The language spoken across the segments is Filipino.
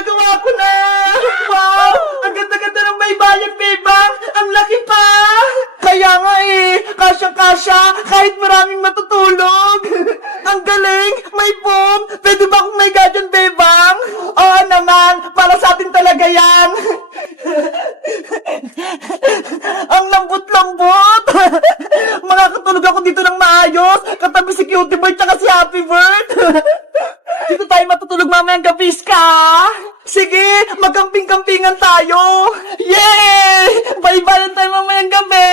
Nagawa ko na! Wow! Ang ganda-ganda ng baybayin, Bebang! Ang laki pa! Kaya nga kasyang-kasya kahit maraming matutulog. Ang galing! May boom! Pwede ba akong may gadyan, Bebang? Oo naman! Para sa atin talaga yan! Ang lambot-lambot! Makakatulog ako dito ng maayos! Katabi si Cutie Bird tsaka si Happy Bird! Dito tayo matutulog mamayang gabi, Ska! Sige, magkamping-kampingan tayo! Yay! Bye-bye tayo mamayang gabi!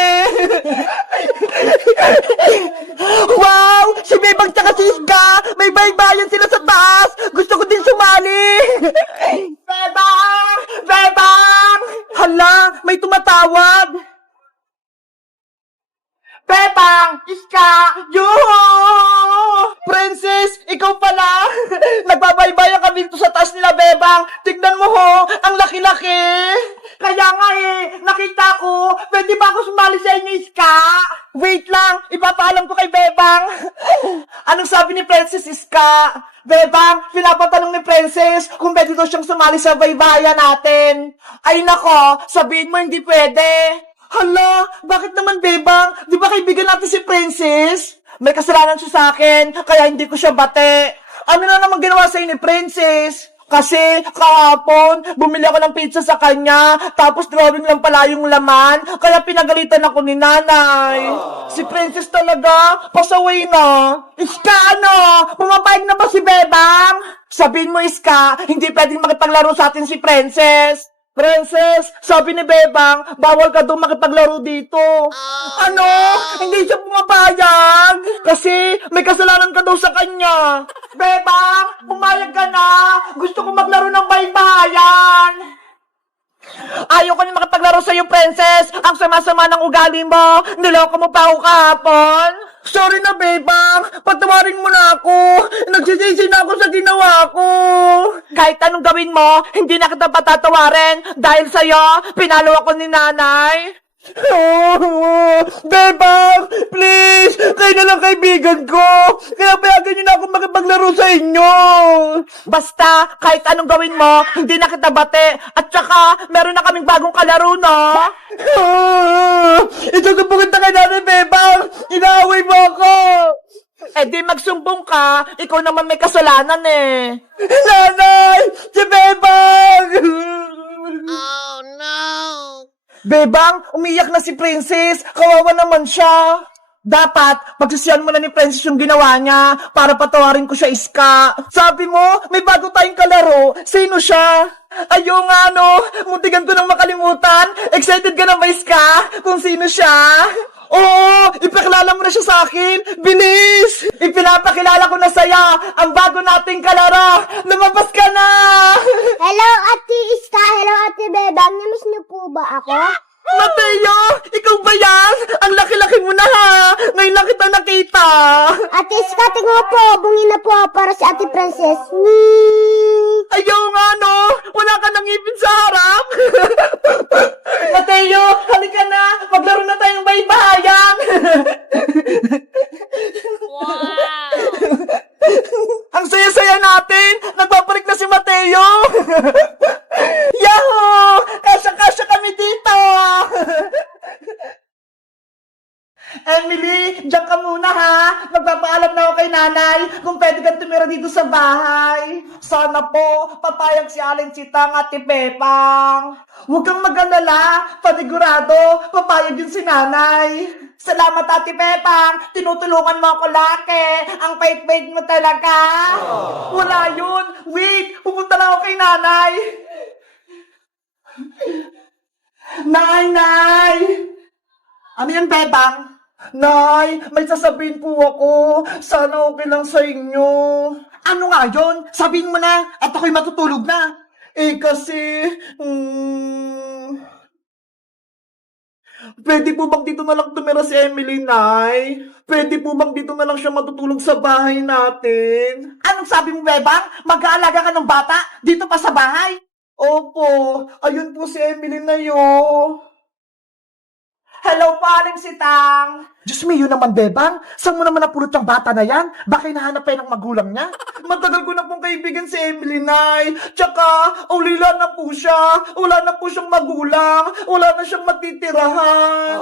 Wow! Si Bebang tsaka si Ska! May bye-bye sila sa taas! Gusto ko din sumali! Bebang! Bebang! Hala, may tumatawag! Bebang! Iska! Yuhu! Princess, ikaw pala! Nagbabaybayan kami dito sa taas nila, Bebang! Tignan mo ho! Ang laki-laki! Kaya nga nakita ko! Pwede ba ako sumali sa inyo, Iska? Wait lang! Ipapaalam ko kay Bebang! Anong sabi ni Princess, Iska? Bebang, pinapatanong ni Princess kung pwede daw siyang sumali sa baybayan natin. Ay nako, sabihin mo hindi pwede. Hala, bakit naman, Bebang? Di ba kaibigan natin si Princess? May kasalanan siya sa akin, kaya hindi ko siya bate. Ano na naman ginawa sa ni Princess? Kasi kahapon, bumili ako ng pizza sa kanya, tapos drawing lang pala yung laman, kaya pinagalitan ako ni nanay. Si Princess talaga, pasaway na. Iska, ano? Pumapayag na ba si Bebang? Sabihin mo, Iska, hindi pwedeng makipaglaro sa atin si Princess. Princess, sabi ni Bebang, bawal ka daw makipaglaro dito. Ano? Hindi siya pumapayag? Kasi may kasalanan ka daw sa kanya. Bebang, pumayag ka na. Gusto ko maglaro ng baybayan. Ayaw ko na makipaglaro sa'yo, Princess. Ang sama-sama ng ugali mo. Niloko mo pa ako kahapon. Sorry na, Bebang. Patawarin mo na ako. Nagsisisi na ako sa ginawa ko. Kahit anong gawin mo, hindi na kita patatawarin. Dahil sa'yo, pinalo ako ni nanay. Bebang, please, kayo na lang kaibigan ko. Kaya payagan niyo na ako makipaglaro sa inyo. Basta, kahit anong gawin mo, hindi na kita bate. At saka, meron na kaming bagong kalaro, no? Isusumbong kita kay Nanay Bebang. Inaaway mo ako. Eh di magsumbong ka, ikaw naman may kasalanan eh. Nanay! Si Bebang! Oh no! Bebang, umiyak na si Princess. Kawawa naman siya. Dapat, pagsisiyan mo na ni Princess yung ginawa niya para patawarin ko siya, Iska. Sabi mo, may bago tayong kalaro. Sino siya? Ayaw nga, no? Muntikan ko nang makalimutan. Excited ka na ba, Iska? Kung sino siya? Oo, ipakilala mo na siya sa akin. Bilis! Ipinapakilala ko na saya ang bago nating kalaro. Lumabas ka na! Hello, Ate Iska! Hello, Ate Bebang! Namiss niyo po ba ako? Mateo! Ikaw ba yan? Ang laki-laki mo na ha! Ngayon lang kita nakita! Ate Iska, tingnan mo po! Bungin na po ako para si Ate Princess. Ayaw nga no! Wala ka nang ngipin sa harap! Mateo! Halika na! Maglaro na tayong baybayan! Wow! Ang saya-saya natin! Nagpaparik na si Mateo! Yahoo! Kasya-kasya kami dito! Emily, diyan ka muna ha. Magpapaalam na ako kay nanay kung pwede kang tumira dito sa bahay. Sana po, papayag si Aling Chitang at si Pepang. Huwag kang mag-alala, panigurado, papayag din si nanay. Salamat, Ate Pepang. Tinutulungan mo ako laki. Ang pait-pait mo talaga. Wala yun. Wait, pupunta na ako kay nanay. Nay! Ano yan, Bebang? Nay, may sasabihin po ako. Sana okay lang sa inyo. Ano nga yun? Sabihin mo na at ako'y matutulog na. Eh kasi, pwede po bang dito na lang tumira si Emily, Nay? Pwede po bang dito na lang siya matutulog sa bahay natin? Anong sabi mo, Bebang? Mag-aalaga ka ng bata dito pa sa bahay? Opo, ayun po si Emily na yun. Hello po, Aling Sitang. Diyos me, yun naman, Bebang. Saan mo naman napulot yung bata na yan? Baka hinahanap pa ng magulang niya? Matagal ko na pong kaibigan si Emily, Nay. Tsaka, ulila na po siya. Wala na po siyang magulang. Wala na siyang matitirahan.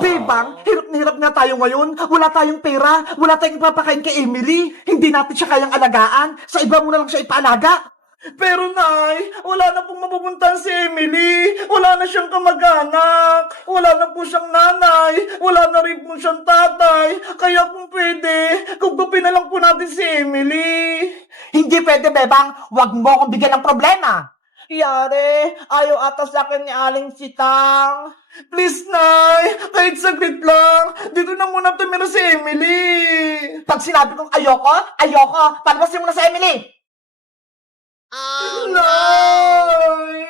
Bebang, hirap na hirap nga tayo ngayon. Wala tayong pera. Wala tayong papakain kay Emily. Hindi natin siya kayang alagaan. Sa iba mo na lang siya ipaalaga. Pero Nay, wala na pong mapupuntahan si Emily. Wala na siyang kamag-anak. Wala na po siyang nanay. Wala na rin po siyang tatay. Kaya kung pwede, gugupin na lang po natin si Emily. Hindi pwede, Bebang. Huwag mo akong bigyan ng problema. Yare, ayaw ata sa akin ni Aling Sitang. Please, Nay, kahit saglit lang. Dito na muna tumira si Emily. Pag sinabi kong ayoko, palabasin mo na si Emily. Nay!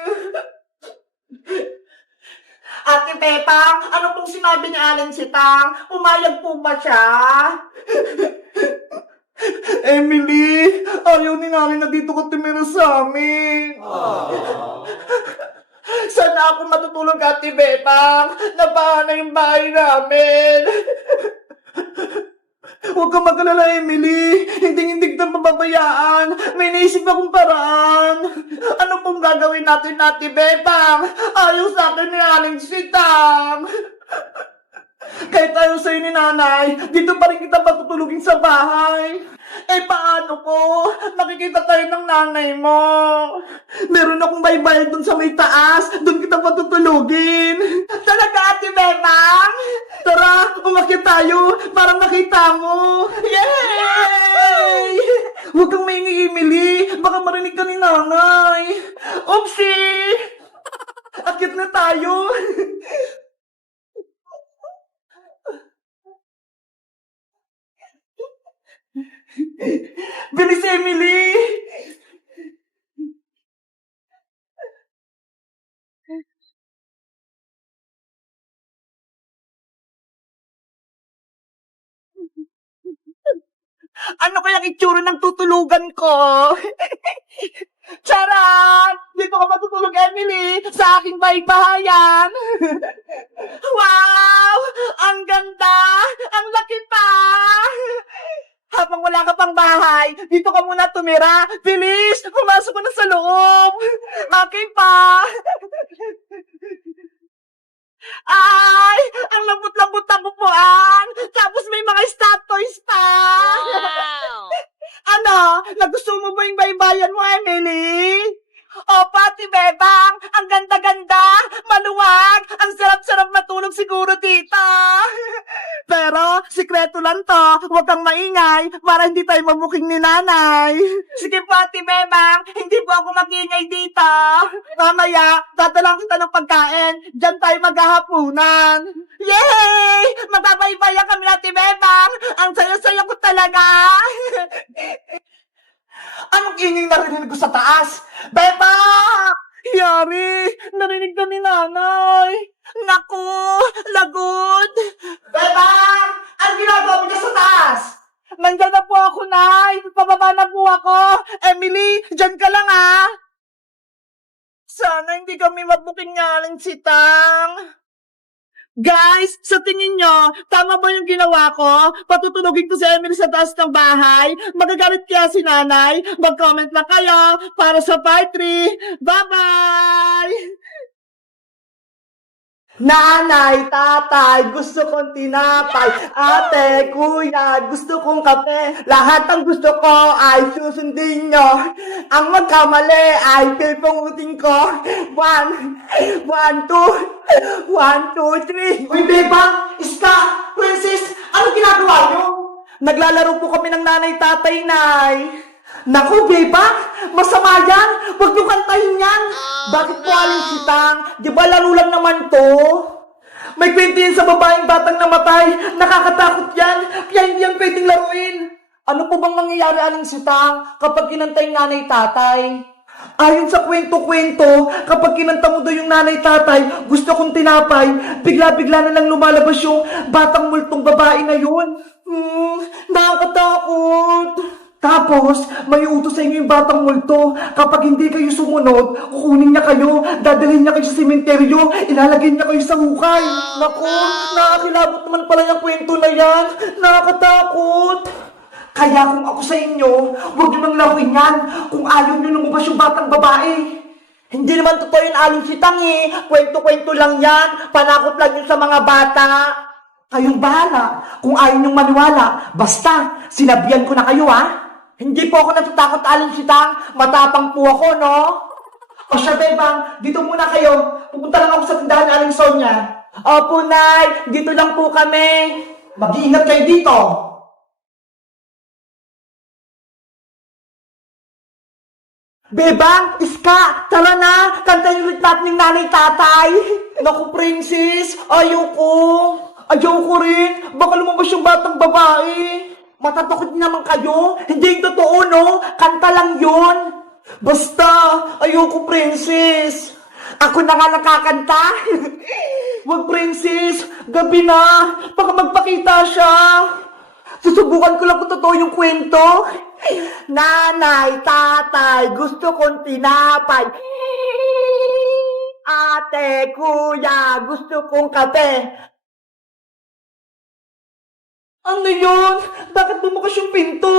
Ate Pepang, ano pong sinabi ni Aling Sitang? Umayag po ba siya? Emily, ayaw ni nanay na dito ko tumira sa amin. Sana ako matutulog, Ate Pepang. Nabahan na yung bahay namin. Huwag kang mag-alala, Emily. Hindi kita mababayaan. May naisip akong paraan. Ano pong gagawin natin, Ate Bebang? Ayaw sa akin ni Aling Sitang. Kahit ayaw sa'yo ni nanay, dito pa rin kita patutulugin sa bahay. Eh, paano po? Nakikita tayo ng nanay mo. Meron akong baybayin dun sa may taas. Dun kita patutulugin. Talaga, Ate Bebang? Tara, umakyat tayo para makita mo. Yay! Huwag kang maingi, Emily. Baka marinig ka ni nanay. Oopsie! Akyat na tayo. Bilis, Emily! Ano kayang itsura ng tutulugan ko? Charot! Dito ka matutulog, Emily, sa aking baybahayan. Wow! Ang ganda! Ang laki pa! Habang wala ka pang bahay, dito ka muna tumira. Bilis! Pumasok ko na sa loob! Okay pa! Ay! Ang lambot-lambot ng upuan! Tapos may mga stop toys pa! Wow! Ano? Nagustuhan mo ba yung baybayan mo, Emily? O, Pati Bebang! Ang ganda-ganda! Maluwag! Ang sarap-sarap matulog siguro dito! Pero, sikreto lang to. Huwag kang maingay para hindi tayo mamuking ni nanay. Sige, Pati Bebang. Hindi po ako mag-ingay dito. Mamaya, dadalang kita ng pagkain. Diyan tayo maghahapunan. Yay! Magbabaybayan kami, Ate Bebang. Ang saya-saya ko talaga. Anong ingay narinig ko sa taas? Beba! Yari! Narinig ka ni nanay! Naku! Lagod! Beba! Ang ginagawa mo dyan sa taas? Nandiyan na po ako, Nay! Pababa na po ako! Emily, dyan ka lang, ha? Sana hindi kami mabuking nga ng sitang. Guys, sa tingin nyo, tama ba yung ginawa ko? Patutulogin ko si Emily sa taas ng bahay? Magagalit kaya si nanay? Mag-comment na kayo para sa part 3. Bye-bye! Nanay, tatay, gusto kong tinapay. Ate, kuya, gusto kong kape. Lahat ng gusto ko ay susundin nyo. Ang magkamali ay pipingutin ko. 1, 2, 1, 2, 3. Uy, Beba, Iska, Princess, ano ginagawa nyo? Naglalaro po kami ng nanay-tatay, Nay. Naku, Beba, masama yan. Huwag niyo kantahin yan. Bakit po, Aling Sitang? Di ba laro lang naman to? May kwento yan sa babaeng batang namatay. Nakakatakot yan. Kaya hindi yan pwedeng laruin. Ano po bang mangyayari, Aling Sitang, kapag kinantay yung nanay-tatay? Ayon sa kwento-kwento, kapag kinanta mo daw yung nanay-tatay, gusto kong tinapay, bigla-bigla na lang lumalabas yung batang multong babae na yun. Nakakatakot. Tapos, may utos sa inyo yung batang multo. Kapag hindi kayo sumunod, kukunin niya kayo, dadalhin niya kayo sa sementeryo, ilalagay niya kayo sa hukay. Naku, nakakilabot naman pala yung kwento na yan. Nakakatakot. Kaya kung ako sa inyo, huwag niyo nang laruin yan kung ayaw niyo lumabas yung batang babae. Hindi naman totoo yun, Aling Sitang eh. Kwento-kwento lang yan. Panakot lang yun sa mga bata. Kayong bahala. Kung ayaw niyong maniwala, basta, sinabihan ko na kayo ha. Hindi po ako natatakot, Aling Sitang. Matapang po ako, no? O siya, Bebang, dito muna kayo. Pupunta lang ako sa tindahan ni Aling Sonia. Opo, Nay. Dito lang po kami. Mag-iingat kayo dito. Bebang, Iska, tara na! Kantayin ulit natin yung nanay-tatay! Naku, Princess, ayoko! Ayoko rin! Baka lumabas yung batang babae! Matatakot naman kayo? Hindi yung totoo, no? Kanta lang yun! Basta, ayoko, Princess! Ako na nga nakakanta! Wag, Princess! Gabi na! Baka magpakita siya! Susubukan ko lang kung totoo yung kwento. Nanay, tatay, gusto kong tinapay. Ate, kuya, gusto kong kape. Ano yun? Bakit bumukas yung pinto?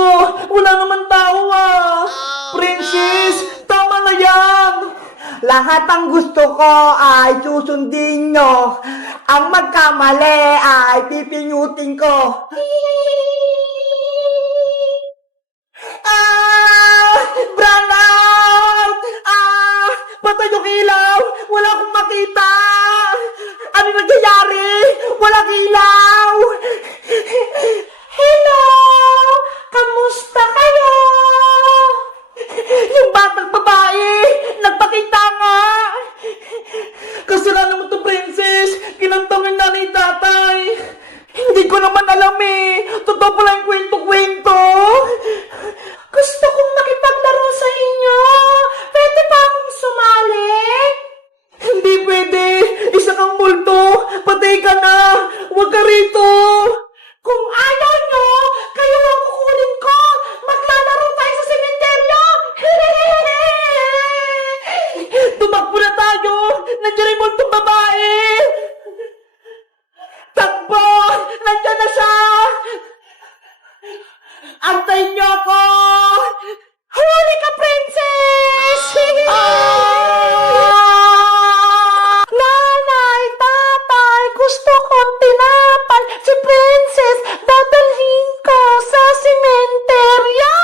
Wala naman tao ah. Princess, tama na yan. Lahat ang gusto ko ay susundin nyo. Ang magkamali ay pipinyutin ko. Brownout! Patay yung ilaw! Wala akong makita! Ano nangyayari? Walang ilaw! Hello! Kamusta kayo? Yung batang babae! Nagpakita nga! Kasalanan mo to, Princess! Kinantamin nanay tatay! Hindi ko naman alam eh! Totoo pala yung kwento-kwento! Gusto kong makipaglaro sa inyo! Pwede ba akong sumali? Hindi pwede! Isa kang multo! Patay ka na! Huwag ka rito! Kung ayaw nyo, kayo ang kukunin ko! Maglalaro tayo sa sementeryo! Tumakbo na tayo! Nandiyan yung multong babae! Takbo! Nandiyan na siya! Antayin niyo ako! Huli ka, Princess! Nanay, tatay, gusto kong tinapay. Si Princess, dadalhin ko sa sementeryo.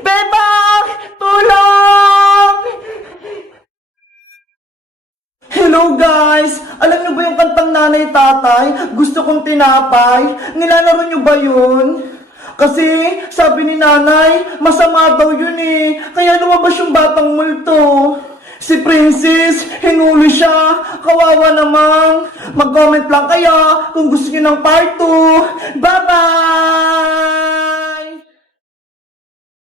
Bebang, tulong! Hello guys! Alam niyo ba yung kantang nanay, tatay? Gusto kong tinapay. Nilalaro niyo ba yun? Kasi, sabi ni nanay, masama daw yun eh. Kaya lumabas yung batang multo. Si Princess, hinuli siya. Kawawa naman. Mag-comment lang kayo kung gusto niyo ng part 2. Bye-bye!